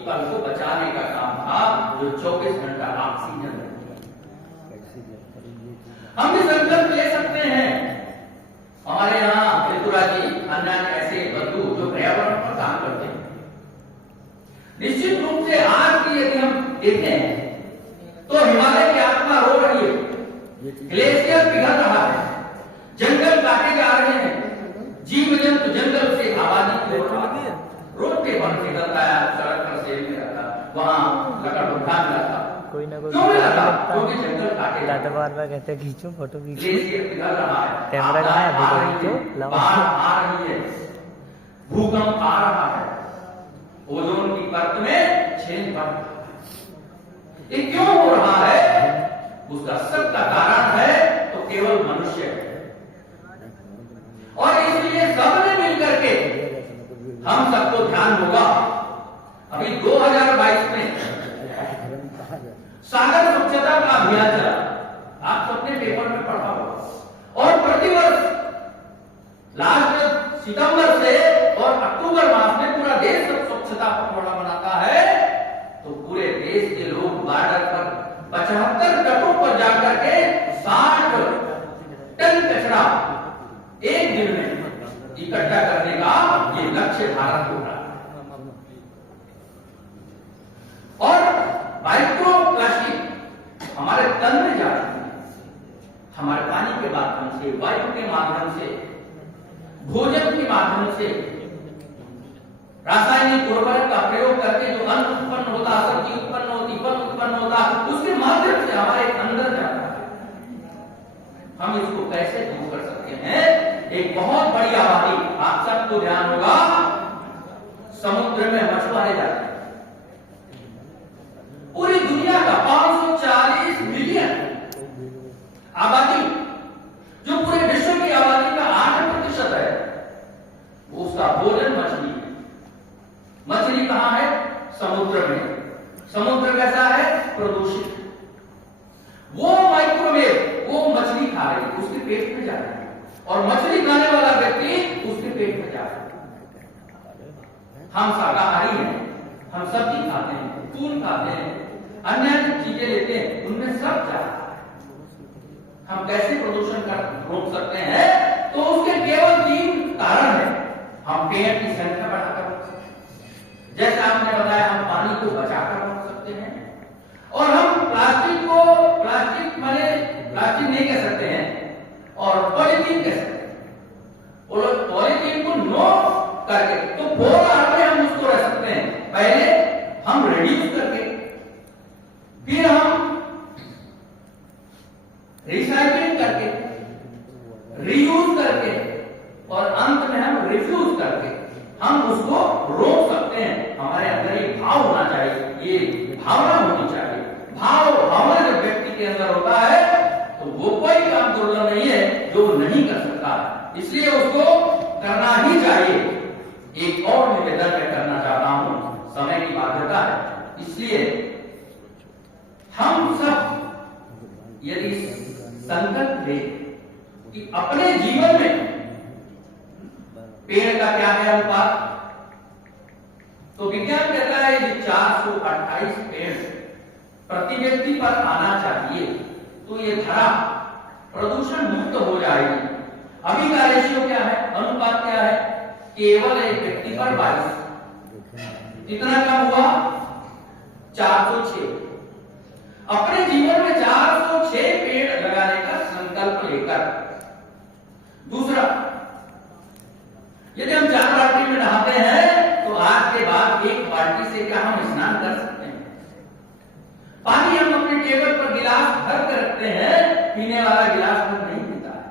People को बचाने का काम था, जो 24 घंटा ऑक्सीजन देती है। हम भी संकल्प ले सकते हैं। हमारे यहाँ त्रिपुरा जी, अन्य ऐसे बंधु जो पर्यावरण पर काम करते हैं, निश्चित रूप से आज की यदि हम देखें तो हिमालय की आत्मा रो रही है, ग्लेशियर पिघल रहा है, जंगल काटे जा रहे हैं, जीव जंतु जंगल से आबादी को रोड पे बन निकलता है, सड़क पर सेल में रहता, वहां लकड़ बुढ़ा मिला था, कोई ना कोई क्यों मिला था? क्योंकि जंगल काटे जा रहे बार बार कहते हैं खींचो फोटो खींचो, ग्लेशियर पिघल रहा है, कैमरा कहाँ है, फोटो खींचो, लाओ। बाढ़ आ रही है, भूकंप आ रहा है, ओजोन की परत में छेद पड़ रहा है। ये क्यों हो रहा है? उसका सबका कारण है तो केवल मनुष्य है। और इसलिए सबने मिलकर के हम सबको ध्यान होगा। अभी 2022 में सागर स्वच्छता का अभियान चला, आप सबने पेपर में पढ़ा होगा। और प्रतिवर्ष लास्ट सितंबर से और अक्टूबर मास में पूरा देश स्वच्छता पखवाड़ा मनाता है। तो पूरे देश के लोग बॉर्डर पर 75 तटों पर जाकर के 60 टन कचरा एक दिन में इकट्ठा करने का ये लक्ष्य भारत को रहा है। और माइक्रो प्लास्टिक हमारे तन में जा रही है, हमारे पानी के माध्यम से, वायु के माध्यम से, भोजन के माध्यम से, रासायनिक उर्वरक का प्रयोग करके जो अन्न उत्पन्न होता, सब्जी उत्पन्न होती, फल उत्पन्न होता, उसके माध्यम से हमारे अंदर जाता है। हम इसको कैसे दूर कर सकते हैं? एक बहुत बड़ी आबादी, आप सबको ध्यान होगा, समुद्र में मछुआरे जाते हैं। पूरी दुनिया का 540 मिलियन आबादी, जो पूरे विश्व की आबादी का 8% है, उसका भोजन मछली है। मछली कहां है? समुद्र में। समुद्र कैसा है? प्रदूषित। वो माइक्रोवेव वो मछली खा रही है, उसके पेट में जा रहा है, और मछली खाने वाला व्यक्ति उसके पेट में जा रहा है। हम शाकाहारी हैं, हम सब्जी खाते हैं, फूल खाते हैं, अन्य चीजें लेते हैं, उनमें सब जा रहा है। हम कैसे प्रदूषण कर रोक सकते हैं? तो उसके केवल 3 कारण है। हम पेड़ की संख्या बढ़ाकर रोक सकते हैं, जैसे आपने बताया, हम पानी को बचाकर रोक सकते हैं, और हम प्लास्टिक नहीं कह सकते हैं और पॉलीथीन कह सकते हैं। वो लोग पॉलीथीन को नो करके तो 4R में हम उसको रख सकते हैं। पहले हम रिड्यूस करके, फिर हम रिसाइकलिंग करके, रीयूज करके, और अंत में हम रिफ्यूज करके हम उसको रोक सकते हैं। हमारे अंदर एक भाव होना चाहिए, ये भावना होनी चाहिए। भावना जब व्यक्ति के अंदर होता है तो वो कोई काम दुर्लभ नहीं है जो वो नहीं कर सकता, इसलिए उसको करना ही चाहिए। एक और निवेदन मैं करना चाहता हूं, समय की बाध्यता है, इसलिए हम सब यदि संकल्प लें कि अपने जीवन में पेड़ का क्या है अनुपात, तो विज्ञान कहता है कि 428 पेड़ प्रति व्यक्ति पर आना चाहिए, तो ये धरा प्रदूषण मुक्त हो जाएगी। अभी का रेशियो क्या है, अनुपात क्या है? केवल एक व्यक्ति पर 22। कितना कम हुआ? 406। अपने जीवन में 406 पेड़ लगाने का संकल्प लेकर। दूसरा, यदि हम 4 बाल्टी में नहाते हैं तो आज के बाद 1 बाल्टी से क्या हम स्नान कर सकते हैं? पानी हम अपने टेबल पर गिलास भर कर रखते हैं, पीने वाला गिलास भर नहीं पीता है।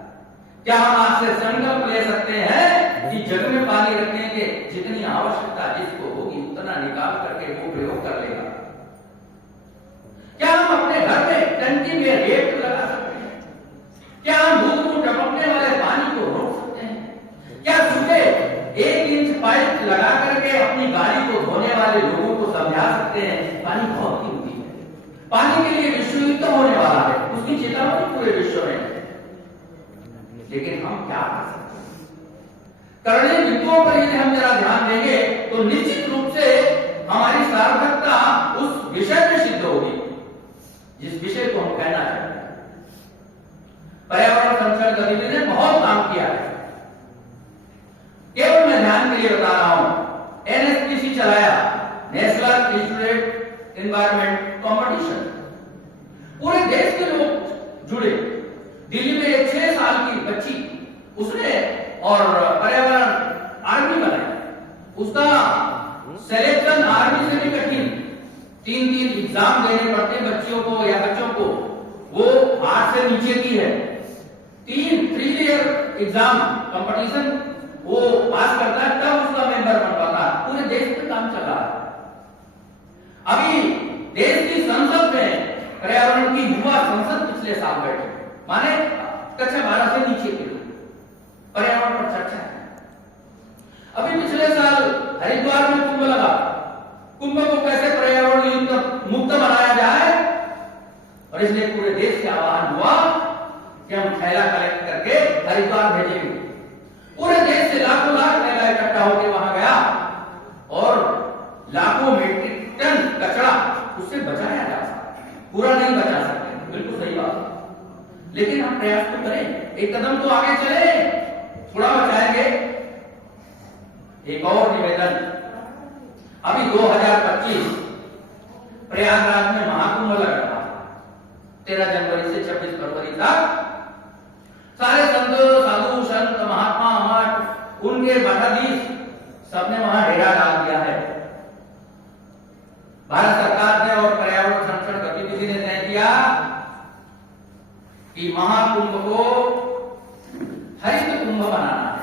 क्या हम आज से संकल्प ले सकते हैं कि जग में पानी रखने के जितनी आवश्यकता जिसको होगी उतना निकाल करके वो प्रयोग कर लेगा? क्या हम अपने घर में टंकी में रेत लगा सकते हैं? क्या हम बूंद टपकने वाले पानी को रोक सकते हैं? क्या सुबह 1 इंच पाइप लगा करके अपनी गाड़ी को धोने वाले लोगों को समझा सकते हैं पानी बहुत कीमती है, पानी के लिए विश्व युद्ध होने वाला है, उसकी चेतावनी पूरे विश्व में है। लेकिन हम क्या कर सकते हैं? करणीय बिंदुओं पर यदि हम जरा ध्यान देंगे तो निश्चित रूप से हमारी सार्थकता उस विषय में सिद्ध होगी जिस विषय को हम कहना चाहते हैं। पर्यावरण संरक्षण गतिविधि ने बहुत काम किया है। केवल मैं ध्यान के लिए बता रहा हूं, एनएसपीसी चलाया, नेशनल इंस्टीट्यूट एनवायरमेंट कंपटीशन, पूरे देश के लोग जुड़े। दिल्ली में एक 6 साल की बच्ची, उसने और पर्यावरण आर्मी बनाई। उसका सिलेक्शन आर्मी से भी कठिन, 3 एग्जाम देने पड़ते बच्चियों को या बच्चों को। वो 8 से नीचे की है, 3 लेयर एग्जाम कंपटीशन वो पास करता है, तब उसका मेंबर बन पाता है। पूरे देश में काम चल रहा है। अभी देश की संसद में पर्यावरण की युवा संसद पिछले साल बैठी, माने कक्षा 12 से नीचे के लोग, पर्यावरण पर चर्चा है। अभी पिछले साल हरिद्वार में कुंभ लगा। कुंभ को कैसे पर्यावरण मुक्त बनाया जाए, और इसलिए पूरे देश से आह्वान हुआ कि हम थैला कलेक्ट करके हरिद्वार भेजेंगे। पूरे देश से लाखों लाख थैला इकट्ठा होकर वहां गया और लाखों मीट्रिक टन कचरा उससे बचाया जा सकता है। पूरा नहीं बचा सकते, बिल्कुल सही बात है, लेकिन हम प्रयास तो करें, एक कदम तो आगे चले, थोड़ा बचाएंगे। एक और निवेदन, अभी 2025 प्रयागराज में महाकुंभ लग रहा है, 13 जनवरी से 26 फरवरी तक। सारे संत, साधु, संत, महात्मा, मठ, उनके मठाधीश सबने वहां डेरा डाल दिया है। भारत सरकार ने और पर्यावरण संरक्षण गतिविधि ने तय किया कि महाकुंभ को हरित कुंभ बनाना है,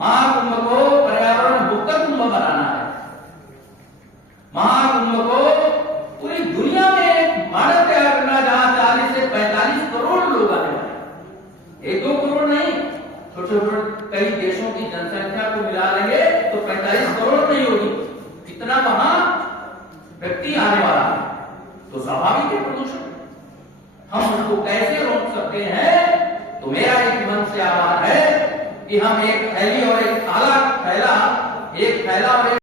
महाकुंभ को पर्यावरण मुक्त कुंभ बनाना है, महाकुंभ को पूरी दुनिया में मानव तैयार करना, जहां 40 से 45 करोड़ लोग आने वाले, 1-2 करोड़ नहीं, छोटे-छोटे कई देशों की जनसंख्या को मिला लेंगे तो 45 करोड़ नहीं होगी, इतना वहां व्यक्ति आने वाला है। तो स्वाभाविक है प्रदूषण, हम उसको कैसे रोक सकते हैं? तो मेरा एक मन से आह्वान है कि हम एक थैली और एक थैला, एक थैला और एक